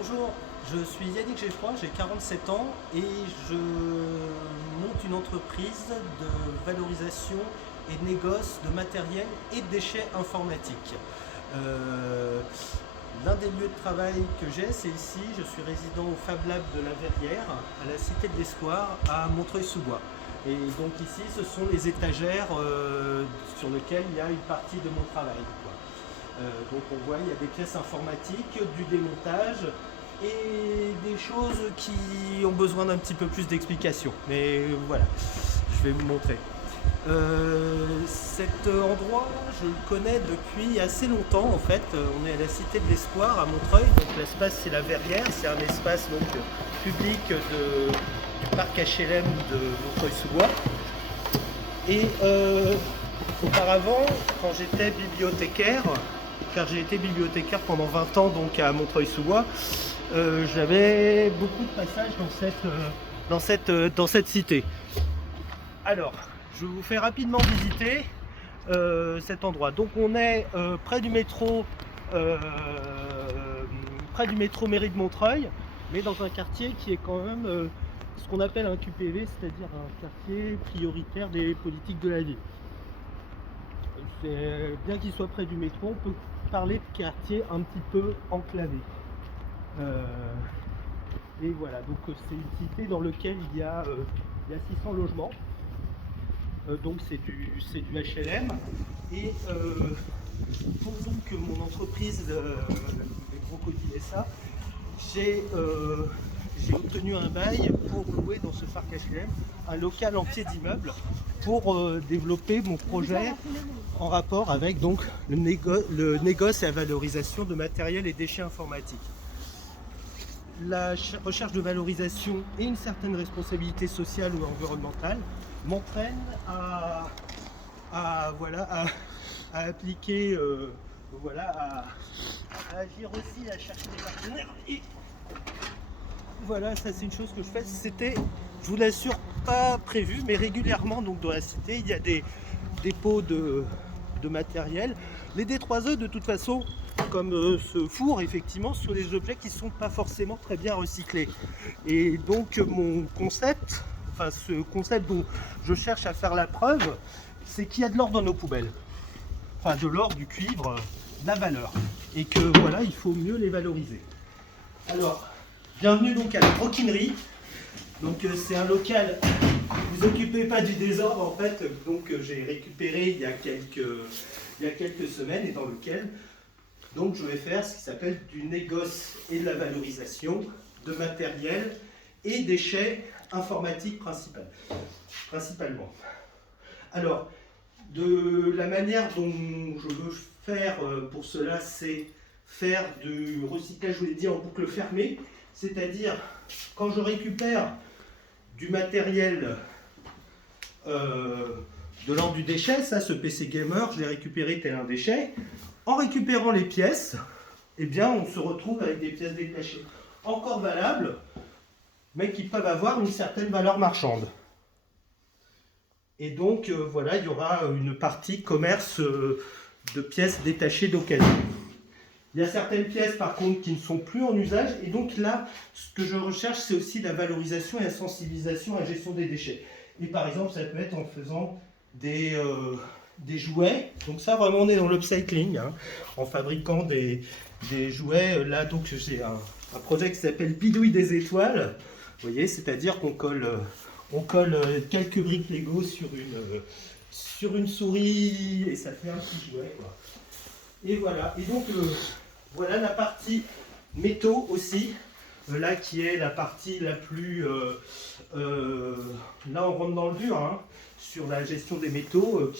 Bonjour, je suis Yannick Geffroy, j'ai 47 ans et je monte une entreprise de valorisation et de négoce de matériel et de déchets informatiques. Euh, L'un des lieux de travail que j'ai, c'est ici. Je suis résident au Fab Lab de la Verrière, à la Cité de l'Espoir, à Montreuil-sous-Bois. Et donc ici, ce sont les étagères sur lesquelles il y a une partie de mon travail, quoi. Donc on voit, il y a des pièces informatiques, du démontage et des choses qui ont besoin d'un petit peu plus d'explication. Mais voilà, je vais vous montrer. Cet endroit, je le connais depuis assez longtemps en fait. On est à la Cité de l'Espoir à Montreuil. Donc l'espace c'est la Verrière, c'est un espace donc public du parc HLM de Montreuil-sous-Bois. Et auparavant, quand j'étais bibliothécaire, car j'ai été bibliothécaire pendant 20 ans donc à Montreuil-sous-Bois, j'avais beaucoup de passages dans cette cité. Alors, je vais vous faire rapidement visiter cet endroit. Donc on est euh, près du métro Mairie de Montreuil, mais dans un quartier qui est quand même ce qu'on appelle un QPV, c'est-à-dire un quartier prioritaire des politiques de la ville. Bien qu'il soit près du métro, on peut parler de quartier un petit peu enclavé. Euh, et voilà, donc c'est une cité dans laquelle il y a 600 logements. Donc c'est du HLM. Et pour donc mon entreprise, les crocodiles ça, j'ai obtenu un bail pour louer dans ce parc HLM un local entier d'immeubles pour développer mon projet en rapport avec donc le négoce et la valorisation de matériel et déchets informatiques. La recherche de valorisation et une certaine responsabilité sociale ou environnementale m'entraînent à appliquer, à agir aussi, à chercher des partenaires. Et voilà, ça c'est une chose que je fais. C'était, je vous l'assure, pas prévu, mais régulièrement donc dans la cité, il y a des dépôts de matériel. Les D3E de toute façon, comme ce four, effectivement, sont des objets qui ne sont pas forcément très bien recyclés. Et donc mon concept, enfin ce concept dont je cherche à faire la preuve, c'est qu'il y a de l'or dans nos poubelles. Enfin de l'or, du cuivre, de la valeur. Et que voilà, il faut mieux les valoriser. Alors, bienvenue donc à la Broquinerie. Donc c'est un local, vous occupez pas du désordre en fait, donc j'ai récupéré il y a quelques semaines et dans lequel donc je vais faire ce qui s'appelle du négoce et de la valorisation de matériel et déchets informatiques principalement. Alors, de la manière dont je veux faire pour cela, c'est faire du recyclage, je vous l'ai dit, en boucle fermée, c'est-à-dire quand je récupère du matériel de l'ordre du déchet, ça, ce PC Gamer, je l'ai récupéré tel un déchet. En récupérant les pièces, eh bien, on se retrouve avec des pièces détachées encore valables, mais qui peuvent avoir une certaine valeur marchande. Et donc, voilà, il y aura une partie commerce de pièces détachées d'occasion. Il y a certaines pièces, par contre, qui ne sont plus en usage. Et donc là, ce que je recherche, c'est aussi la valorisation et la sensibilisation à la gestion des déchets. Et par exemple, ça peut être en faisant des jouets. Donc ça, vraiment, on est dans l'upcycling, hein, en fabriquant des jouets. Là, donc, j'ai un projet qui s'appelle Bidouille des étoiles. Vous voyez, c'est-à-dire qu'on colle quelques briques Lego sur une souris et ça fait un petit jouet, quoi. Et voilà. Et donc, voilà la partie métaux aussi. Là, qui est la partie la plus... là, on rentre dans le dur, hein, sur la gestion des métaux.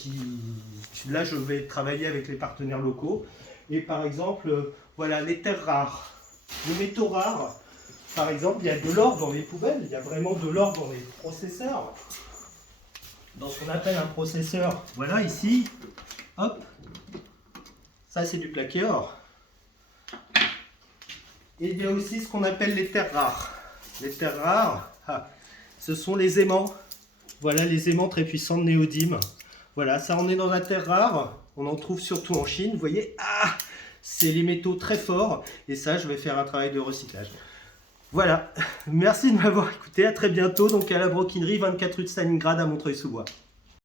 Là, je vais travailler avec les partenaires locaux. Et par exemple, voilà, les terres rares. Les métaux rares, par exemple, il y a de l'or dans les poubelles. Il y a vraiment de l'or dans les processeurs. Dans ce qu'on appelle un processeur. Voilà, ici. Hop. Ça, c'est du plaqué or. Et il y a aussi ce qu'on appelle les terres rares. Les terres rares, ce sont les aimants. Voilà, les aimants très puissants de néodyme. Voilà, ça, on est dans la terre rare. On en trouve surtout en Chine. Vous voyez, c'est les métaux très forts. Et ça, je vais faire un travail de recyclage. Voilà, merci de m'avoir écouté. À très bientôt donc à la broquinerie 24 rue de Stalingrad à Montreuil-sous-Bois.